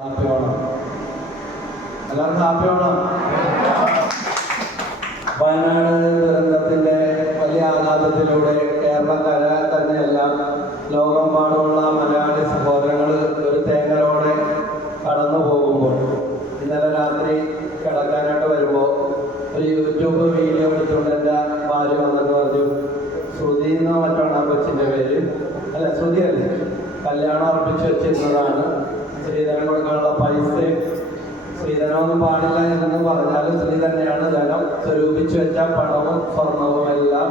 Happy Onam. എല്ലാവർക്കും happy Onam. Wayanad ദുരന്തത്തിന്റെ വലിയ ആഘാതത്തിലൂടെ കേരളക്കര തന്നെയല്ല ലോകമെമ്പാടുമുള്ള മലയാളി സഹോദരങ്ങൾ ഒരു തേങ്ങലോടെ കടന്നു പോകുമ്പോൾ ഇന്നലെ രാത്രി കിടക്കാനായിട്ട് വരുമ്പോൾ ഒരു യൂട്യൂബ് വീഡിയോ എടുത്തുകൊണ്ട് എൻ്റെ ഭാര്യ വന്നിട്ട് പറഞ്ഞു, ശ്രുതി എന്നോ മറ്റാണ് ആ കൊച്ചിൻ്റെ പേര്, അല്ല ശ്രുതി അല്ലേ, കല്യാണം ഉറപ്പിച്ച് വെച്ചിരുന്നതാണ്, സ്ത്രീധനം കൊടുക്കാനുള്ള പൈസയും സ്ത്രീധനമൊന്നും പാടില്ല എന്ന് പറഞ്ഞാൽ സ്ത്രീ തന്നെയാണ് ധനം സ്വരൂപിച്ചു വെച്ച പണവും സ്വർണവും എല്ലാം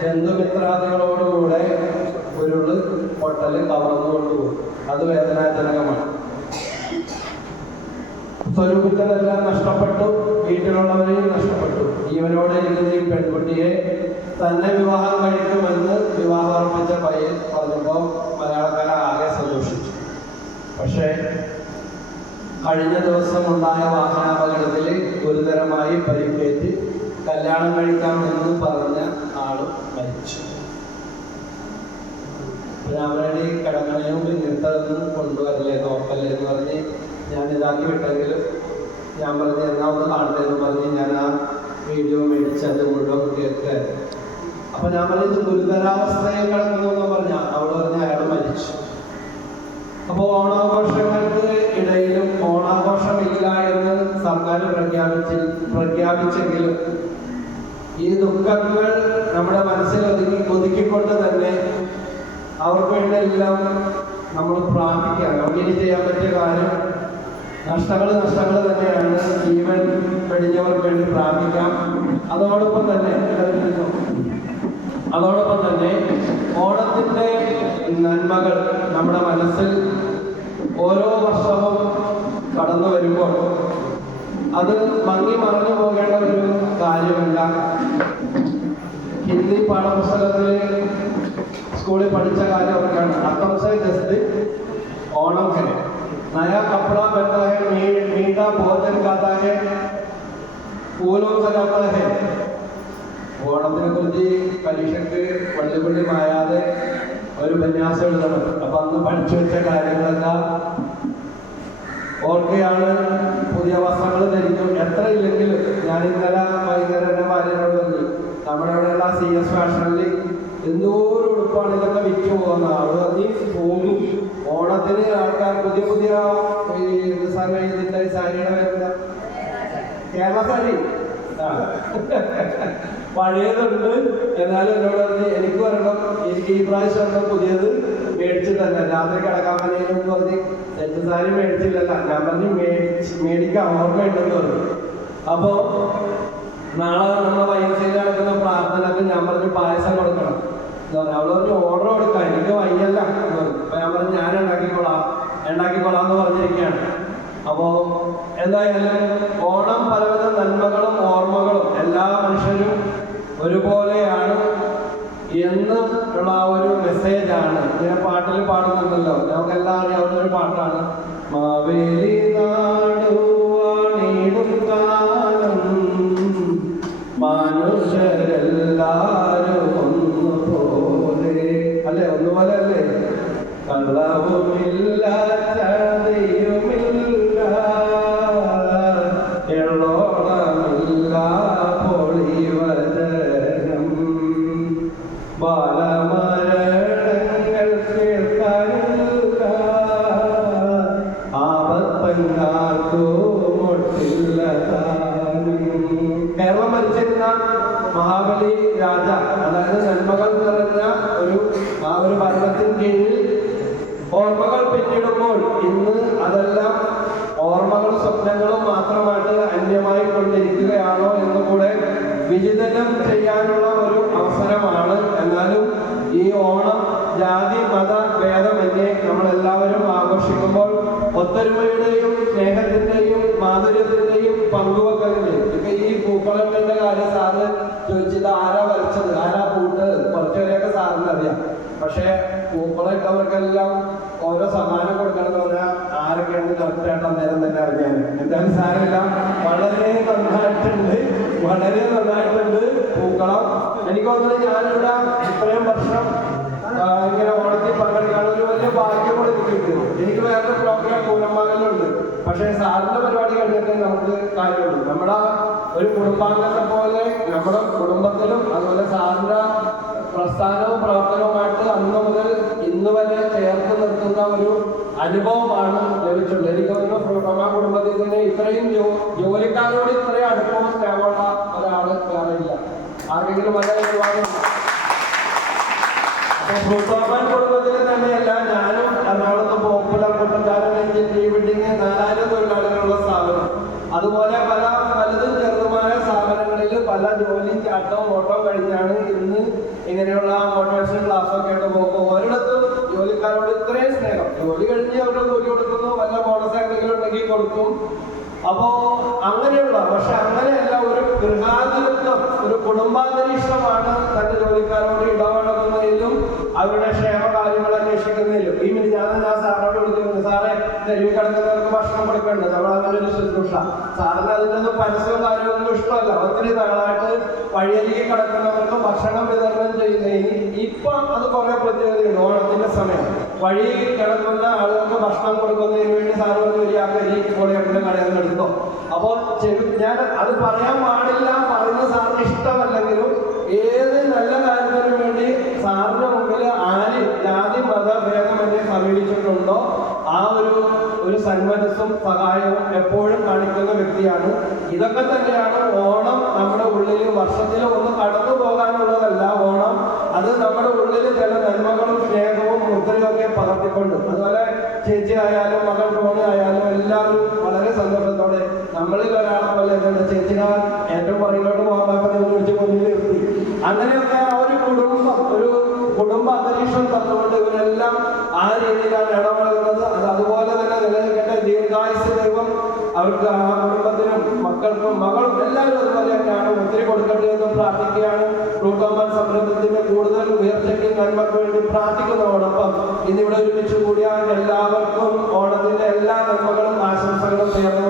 ബന്ധുമിത്രാദികളോടുകൂടെ ഉരുള് പൊട്ടല് കവർന്നുകൊണ്ടുപോകും. അത് വേദനാജനകമാണ്. സ്വരൂപിച്ചതെല്ലാം നഷ്ടപ്പെട്ടു, വീട്ടിലുള്ളവരെയും നഷ്ടപ്പെട്ടു. ജീവനോടെ ഇരിക്കുന്ന ഈ പെൺകുട്ടിയെ തന്നെ വിവാഹം കഴിക്കുമെന്ന് വിവാഹം ഉറപ്പിച്ച പയ്യൻ പറഞ്ഞപ്പോൾ മലയാളക്കാരെ ആകെ സന്തോഷിച്ചു. പക്ഷേ കഴിഞ്ഞ ദിവസം ഉണ്ടായ വാഹനാപകടത്തിൽ ഗുരുതരമായി പരിക്കേറ്റ് കല്യാണം കഴിക്കാമെന്ന് പറഞ്ഞ ആള് മരിച്ചു. ഞാൻ വേണ്ടി കിടക്കണയും നിർത്തതെന്ന് കൊണ്ടുവരല്ലേ, നോക്കല്ലേ എന്ന് പറഞ്ഞ് ഞാൻ ഇതാക്കി വിട്ടെങ്കിലും ഞാൻ പറഞ്ഞ് എന്നാ ഒന്ന് കാണട്ടെ എന്ന് പറഞ്ഞ് ഞാൻ ആ വീഡിയോ മേടിച്ച് അത് മുഴുവൻ കേൾക്കായിരുന്നു. അപ്പൊ ഞാൻ പറഞ്ഞത് ഗുരുതരാവസ്ഥയിൽ കിടക്കുന്നു എന്ന് പറഞ്ഞ അവള് പറഞ്ഞ അയാൾ മരിച്ചു. അപ്പോൾ ഓണാഘോഷങ്ങൾക്ക് ഇടയിലും ഓണാഘോഷമില്ല എന്ന് സർക്കാർ പ്രഖ്യാപിച്ചെങ്കിലും ഈ ദുഃഖങ്ങൾ നമ്മുടെ മനസ്സിൽ ഒതുക്കിക്കൊണ്ട് തന്നെ അവർക്ക് വേണ്ടി എല്ലാം നമ്മൾ പ്രാർത്ഥിക്കാം. അങ്ങനെ ചെയ്യാൻ പറ്റിയ കാര്യം നഷ്ടങ്ങൾ തന്നെയാണ്. ജീവൻ വെടിഞ്ഞവർക്ക് വേണ്ടി പ്രാർത്ഥിക്കാം. അതോടൊപ്പം തന്നെ ഓണത്തിൻ്റെ നന്മകൾ നമ്മുടെ മനസ്സിൽ ഓരോ വർഷവും കടന്നു വരുമ്പോൾ അത് മങ്ങി മറഞ്ഞു പോകേണ്ട ഒരു കാര്യമല്ല. ഹിന്ദി പാഠപുസ്തകത്തിൽ സ്കൂളിൽ പഠിച്ച കാര്യം അവർക്കാണ്. അത്തം സെ ജസ്റ്റ് ഓണം ഹെ, നയാ കപ്പട ബനता है, मीठा भोजन खाता है, फूलों सजाता है. ഓണത്തിനെ കുറിച്ച് പരീക്ഷയ്ക്ക് പള്ളിപ്പള്ളി മായാതെ ഒരു ഉപന്യാസം എഴുതണം. അപ്പൊ അന്ന് പഠിച്ചു വെച്ച കാര്യങ്ങളെല്ലാം ഓർക്കുകയാണ്. പുതിയ വസ്ത്രങ്ങൾ ധരിക്കും. എത്ര ഇല്ലെങ്കിലും ഞാൻ ഇന്നലെ വൈകുന്നേരം എൻ്റെ ഭാര്യനോട് പറഞ്ഞു, നമ്മുടെ ഇവിടെയുള്ള CS ഫാഷനിൽ എന്തോരം ഉടുപ്പാണ് ഇതൊക്കെ വിറ്റ് പോകുന്ന ആള് പറഞ്ഞ് പോകും. ഓണത്തിന് ആൾക്കാർ പുതിയ ഇതിന്റെ സാരിയുടെ വരുന്ന കേരള സാരി പഴയതുണ്ട്. എന്നാലും എന്നോട് പറഞ്ഞ് എനിക്ക് വരണം, എനിക്ക് ഈ പ്രാവശ്യം ഒന്നും പുതിയത് മേടിച്ചു തന്നെ, രാത്രി കിടക്കാൻ പറ്റുമെന്ന് പറഞ്ഞ് സെറ്റ് സാരി മേടിച്ചില്ലല്ല. ഞാൻ പറഞ്ഞ് മേടിക്കാൻ ഓർമ്മയുണ്ടെന്ന് പറഞ്ഞു. അപ്പോ നാളെ നമ്മളെ വൈകുന്നേരം നടക്കുന്ന പ്രാർത്ഥനക്ക് ഞാൻ പറഞ്ഞു പായസം കൊടുക്കണം എന്ന് പറഞ്ഞു. അവള് പറഞ്ഞു ഓർഡർ കൊടുക്കാം, എനിക്ക് വയ്യല്ല എന്ന് പറഞ്ഞു. അപ്പൊ ഞാൻ പറഞ്ഞു ഞാൻ ഉണ്ടാക്കിക്കൊള്ളാം എന്ന് പറഞ്ഞിരിക്കുകയാണ്. അപ്പോ എന്തായാലും ഓണം പലവിധ നന്മകളും ഓർമ്മകളും എല്ലാ മനുഷ്യരും ഒരുപോലെയാണ് എന്ന് ഉള്ള ആ ഒരു മെസ്സേജാണ് ഇങ്ങനെ പാട്ടിൽ പാടുന്നുണ്ടല്ലോ. നമുക്ക് എല്ലാം അറിയാവുന്ന ഒരു പാട്ടാണ്. മാവേലി നാടുവാണിടും കാലം മനുഷ്യരെല്ലാരും ഒന്നുപോലെ, അല്ലേ? ഒന്നുപോലെ അല്ലേ? കള്ളവുമില്ല ചതിയുമില്ല എള്ളോളമില്ല പൊളിവചനം, ബാലമരണങ്ങൾ കേൾക്കാനില്ല ആപത്തങ്ങാർക്കോ മുട്ടില്ല താനും. കേരളം ഭരിച്ചിരുന്ന മഹാബലി രാജ, അതായത് നന്മകൾ നിറഞ്ഞ ആ ഒരു ഭരണത്തിന് കീഴിൽ ഓർമ്മകൾ പിന്നിടുമ്പോൾ ഇന്ന് അതെല്ലാം ഓർമ്മകളും സ്വപ്നങ്ങളും മാത്രമായിട്ട് അന്യമായി കൊണ്ടിരിക്കുകയാണോ എന്ന് കൂടെ വിചിന്തനം ചെയ്യാനുള്ള ഒരു അവസരമാണ്. എന്നാലും ഈ ഓണം ജാതി മത ഭേദമന്യേ നമ്മളെല്ലാവരും ആഘോഷിക്കുമ്പോൾ ഒത്തൊരുമയുടെയും സ്നേഹത്തിന്റെയും മാധുര്യത്തിന്റെയും പങ്കുവെക്കലിന്റെയും. ഇപ്പൊ ഈ പൂക്കളങ്ങളുടെ കാര്യം സാറ് ചോദിച്ചത് ആരാ വരച്ചത്, ആരാ പൂട്ടത്, കുറച്ചുപേരെയൊക്കെ സാറിന് അറിയാം. പക്ഷെ പൂക്കളം ഇട്ടവർക്കെല്ലാം ഓരോ സമ്മാനം കൊടുക്കണം എന്ന് പറഞ്ഞാൽ ആരൊക്കെയാണെന്ന് കറക്റ്റായിട്ട് അന്നേരം തന്നെ അറിയാൻ. എന്തായാലും സാരമില്ല, വളരെ നന്നായിട്ടുണ്ട് പൂക്കളം. എനിക്ക് തോന്നുന്നത് ഞാനിവിടെ ഇത്രയും വർഷം ഇങ്ങനെ ഓണത്തിൽ പങ്കെടുക്കാൻ ഒരു വലിയ ഭാഗ്യം കൂടെ എനിക്ക് വേറെ പ്രോഗ്രാം കൂലമ്പാകലിൽ പക്ഷേ സാറിന്റെ പരിപാടി കഴിഞ്ഞിട്ട് നമുക്ക് കാര്യമുള്ളൂ. നമ്മുടെ ഒരു കുടുംബാംഗത്തെ പോലെ നമ്മുടെ കുടുംബത്തിലും അതുപോലെ സാറിന്റെ പ്രസ്ഥാനവും പ്രവർത്തനവുമായിട്ട് അന്ന് മുതൽ ഇന്ന് വരെ ചേർത്ത് നിർത്തുന്ന ഒരു അനുഭവമാണ് ലഭിച്ചുള്ളത്. എനിക്ക് തോന്നുന്നു കുടുംബത്തിൽ തന്നെ ഇത്രയും ജോലിക്കാരോട് ഇത്രയും അടുപ്പവും സ്നേഹമുള്ള ഒരാള് വേറെയില്ല. ആരെങ്കിലും വല്ല ഒരുപാടുണ്ട്. അപ്പൊ ഫ്രൂട്ടോമാൻ കുടുംബത്തിൽ തന്നെയല്ല, ഞാനും എറണാകുളത്ത് പോപ്പുലർ കുട്ടക്കാരൻ എഞ്ചിൻ ബിൽഡിംഗ് 4000 തൊഴിലാളികളുള്ള സ്ഥാപനം, അതുപോലെ പലതും ചെറുതുമായ സ്ഥാപനങ്ങളിൽ പല ജോലി ചാട്ടവും ഓട്ടവും കഴിഞ്ഞാണ് ഇന്ന് ഇങ്ങനെയുള്ള മോട്ടിവേഷൻ ക്ലാസ്സൊക്കെ ആയിട്ട് പോകുമ്പോൾ ഒരിടത്തും ജോലിക്കാരോട് ഇത്രയും സ്നേഹം. ജോലി കഴിഞ്ഞ് അവരുടെ ജോലി കൊടുക്കുന്നു, വല്ല ബോണസ് എന്തെങ്കിലും ഉണ്ടെങ്കിൽ കൊടുക്കും. അപ്പോ അങ്ങനെയുള്ള, പക്ഷെ അങ്ങനെയല്ല, ഒരു ഗൃഹാതിരത്വം, ഒരു കുടുംബാന്തരീക്ഷമാണ് തന്റെ ജോലിക്കാരോട് ഇടപെടുന്നതിലും അവരുടെ ക്ഷേമകാര്യങ്ങൾ അന്വേഷിക്കുന്നതിലും. ഈ ഞാൻ സാറിനോട് വിളിക്കുന്നു, സാറെ തെരുവ് കിടക്കുന്നവർക്ക് ഭക്ഷണം കൊടുക്കേണ്ടത് നമ്മൾ അങ്ങനെ ഒരു ശുശ്രൂഷ. സാറിന് അതിനൊന്നും പരസ്യവും കാര്യമൊന്നും ഇഷ്ടമല്ല. ഒത്തിരി നാളായിട്ട് വഴിയരികെ കിടക്കുന്നവർക്ക് ഭക്ഷണം വിതരണം ചെയ്യുന്നതിന് ഇപ്പൊ അത് കുറെ പ്രത്യേകതയുണ്ട്. ഓണത്തിന്റെ സമയം വഴി കിടക്കുന്ന ആളുകൾക്ക് ഭക്ഷണം കൊടുക്കുന്നതിന് വേണ്ടി സാറ് വരിയാക്കരി കോളിയാട്ടിന്റെ കടയിൽ നിന്ന് എടുത്തോ. അപ്പോൾ ഞാൻ അത് പറയാൻ പാടില്ല, പറയുന്ന സാറിന് ഇഷ്ടമല്ലെങ്കിലും ഏത് നല്ല കാര്യത്തിനും വേണ്ടി സാറിന്റെ മുമ്പിൽ ആര് ജാതി മത ഭേദം എന്നെ സമീപിച്ചിട്ടുണ്ടോ ആ ഒരു സന്മനസ്സും സഹായവും എപ്പോഴും കാണിക്കുന്ന വ്യക്തിയാണ്. ഇതൊക്കെ തന്നെയാണ് ഓണം നമ്മുടെ ഉള്ളിൽ വർഷത്തിൽ ഒന്ന് കടന്നു പോകാനുള്ളതല്ല. ഓണം അത് നമ്മുടെ ഉള്ളിൽ ചില നന്മകളും സ്നേഹവും മുദ്രയൊക്കെ പകർത്തിക്കൊണ്ട്, അതുപോലെ ചേച്ചി ആയാലും മകൾ ടോണി ആയാലും എല്ലാവരും വളരെ സന്തോഷത്തോടെ നമ്മളിൽ ഒരാളെ പോലെ എന്താ ചേച്ചിനെ ഏറ്റവും പുറകിലോട്ട് പോകാൻ വിളിച്ച് മുന്നിൽ നിർത്തി. അങ്ങനെയൊക്കെ ആ ഒരു കുടുംബ അന്തരീക്ഷം തന്നുകൊണ്ട് ഇവരെല്ലാം ആ രീതിയിലാണ് ഇടപെടുന്നത്. അതുപോലെ തന്നെ നിലനിൽക്കേണ്ട ദീർഘായുസ് ദൈവം അവർക്ക് ആ കുടുംബത്തിനും മക്കൾക്കും മകളും എല്ലാവരും അതുപോലെ തന്നെയാണ്. ഒത്തിരി കൊടുക്കട്ടെ എന്ന് പ്രാർത്ഥിക്കുകയാണ്. ഫ്രൂട്ടോമാൻ സംരംഭത്തിന്റെ കൂടുതൽ ഉയർച്ചയ്ക്ക് നന്മക്ക് വേണ്ടി പ്രാർത്ഥിക്കുന്നതോടൊപ്പം ഇന്നിവിടെ ഒരുമിച്ച് കൂടിയ എല്ലാവർക്കും ഓണത്തിന്റെ എല്ലാ നന്മകളും ആശംസകളും ചേർന്ന്